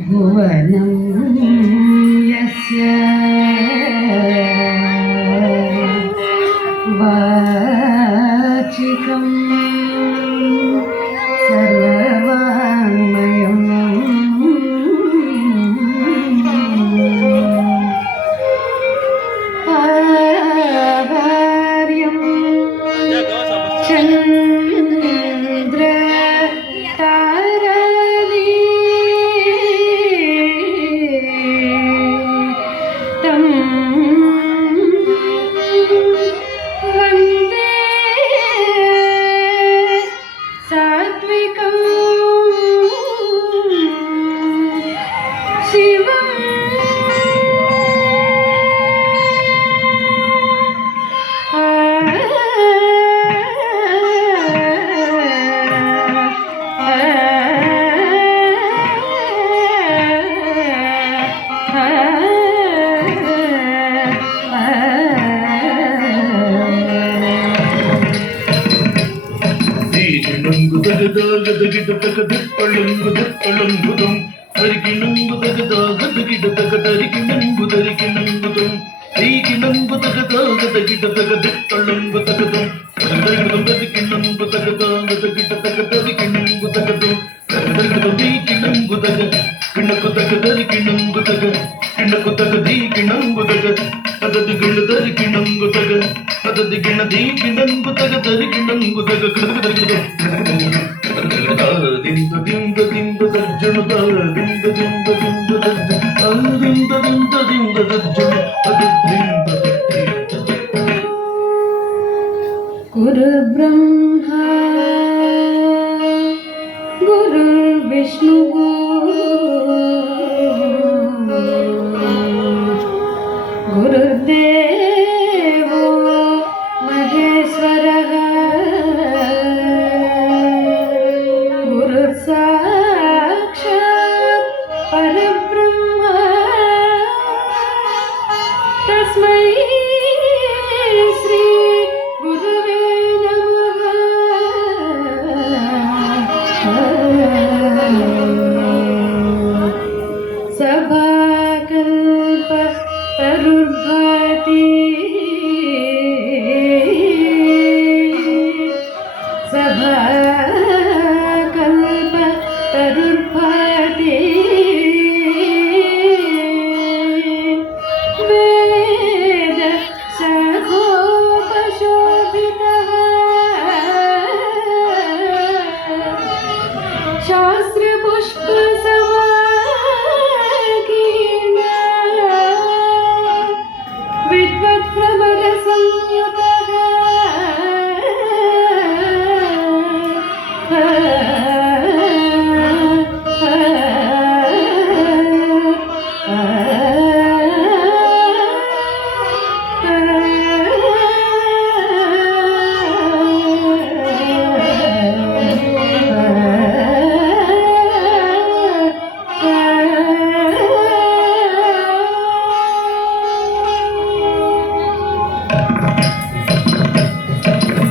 भुवनं यस्य वाचिकं सर्ववाङ्मयम् आभार्यं चन्द्र గిట్టం తరికి నంగు తగదాగత గిట తగ తరికి నంగు తరికి నంగుతం తీకి నంగు తగదాగత గిట తగ దిట్టళంగు తగదం తగదం తరికి నంగు తగదాగత గిట తగ తరికి నంగు తగదం తగదం తీకి నంగు తగ కిణకు తగ తరికి నంగు తగ కిణకు తగ తీకి నంగు తగ అదది గిణ తరికి నంగు తగ అదది గిణ తీకి నంగు తగ తరికి నంగు తగ కిణకు తరికి దింద దింద దింద దర్జను దింద దింద దింద దర్జను దింద దింద దింద దర్జను దింద గురు బ్రహ్మా గురు విష్ణు గురుదేవో మహేశ్వరః గురు సాక్షాత్ పరబ్రహ్మ తస్మై శ్రీ గురవే నమః సభాకల్ప తరుర్భాతి సభాకల్ప తరుర్భాతి వేద శాఖోపశోభితః శాస్త్రపుష్ప విద్వద్భ్రమర సంయుతః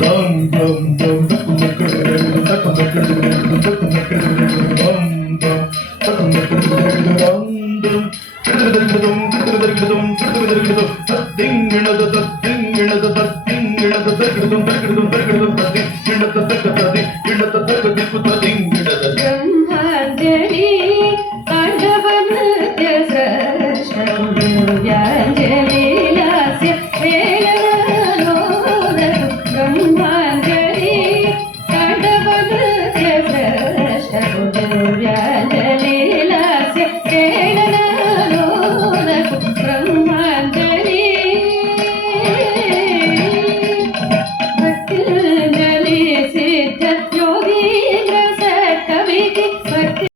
dum dum dum